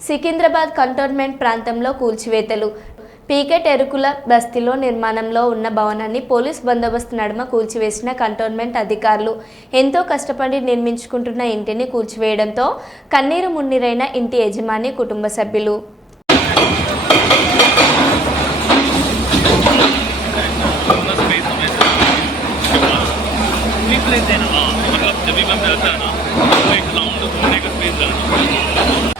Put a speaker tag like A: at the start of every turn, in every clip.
A: Secunderabad cantonment ప్రాంతంలో కూల్చివేతలు పీకెట్ ఎరుకుల బస్తీలో నిర్మాణంలో ఉన్న భవనాన్ని పోలీస్ బందోబస్తు నడుమ కూల్చివేసిన కంటోన్మెంట్ అధికారులు ఎంతో కష్టపడి నిర్మించుకుంటున్న ఇంటిని కూల్చివేయడంతో కన్నీరు మున్నీరైన ఇంటి యజమాని కుటుంబ సభ్యులు
B: प्लेस है ना हाँ, मतलब जब भी मैं रहता है ना तो एक राउंड घूमने का स्पेस रहना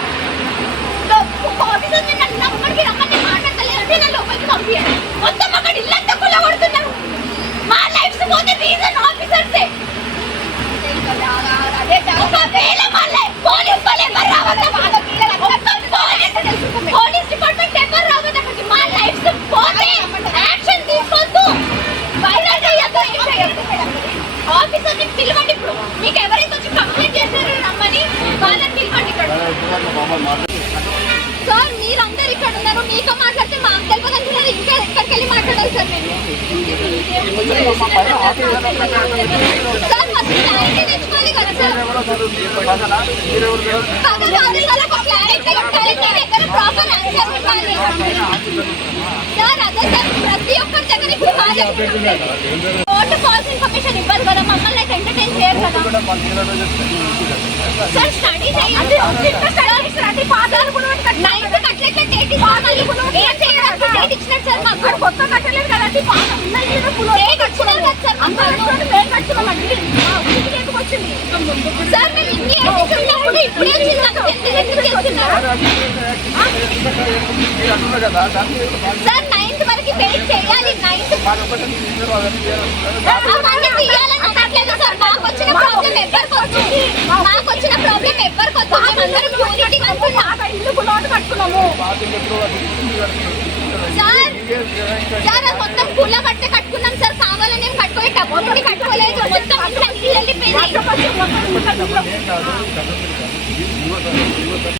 C: ఆఫీసర్ని పిలవండి ఇప్పుడు. మీకు ఎవరైతే వచ్చి కంప్లైంట్ చేశారో రమ్మని వాళ్ళని పిలవండి ఇక్కడ సార్ మీరందరు ఇక్కడ ఉన్నారు. మీతో మాట్లాడితే మాకు తెలియదు అంటున్నారు ఇంకా ఎక్కడికి వెళ్ళి మాట్లాడాలి సార్ మేము. సార్ ఫస్ట్ క్లారిటీ తెచ్చుకోవాలి కదా సార్. క్లారిటీ దగ్గర ప్రాపర్ ఆన్సర్ ఉండాలి. సార్ అదే సార్. ప్రతి ఒక్కరి దగ్గర ఇప్పుడు బాగా ఓటు ఫాల్స్ ఇన్ఫర్మేషన్ ఇవ్వరు కదా మమ్మల్ని అయితే ఎంటర్టైన్ చేయరు కదా. సార్ స్టడీ చేయండి. స్టడీ పాదాలు కూడా నైన్త్ కట్లెట్ల డేట్ పాదాలు కూడా ఏం చేయడానికి డేట్ ఇచ్చినారు సార్ మాకు. అక్కడ కొత్త కట్టలేదు కదండి పాదం ఉన్నాయి డేట్ ఇచ్చినారు కదా సార్ అందరూ మేము కట్టుకున్నామండి వచ్చింది? సార్ మేము ఇన్ని ఇప్పుడే ఎందుకు చేస్తున్నారు సార్ వరకు వెయిట్ చేయాలి నైన్త్ అవన్నీ తీయాలని అనట్లేదు సార్ మాకు వచ్చిన ప్రాబ్లం ఎవరికి వచ్చింది మాకు వచ్చిన ప్రాబ్లం ఎవరికి వచ్చింది మేమందరం యూనిటీ ఇల్లు పులోటు కట్టుకున్నాము సార్ మొత్తం కుల బట్ట కట్టుకున్నాం సార్ కావాలని ఏం కట్టుకోలే డబ్బులు కట్టుకోలేదు మొత్తం వెళ్ళిపోయింది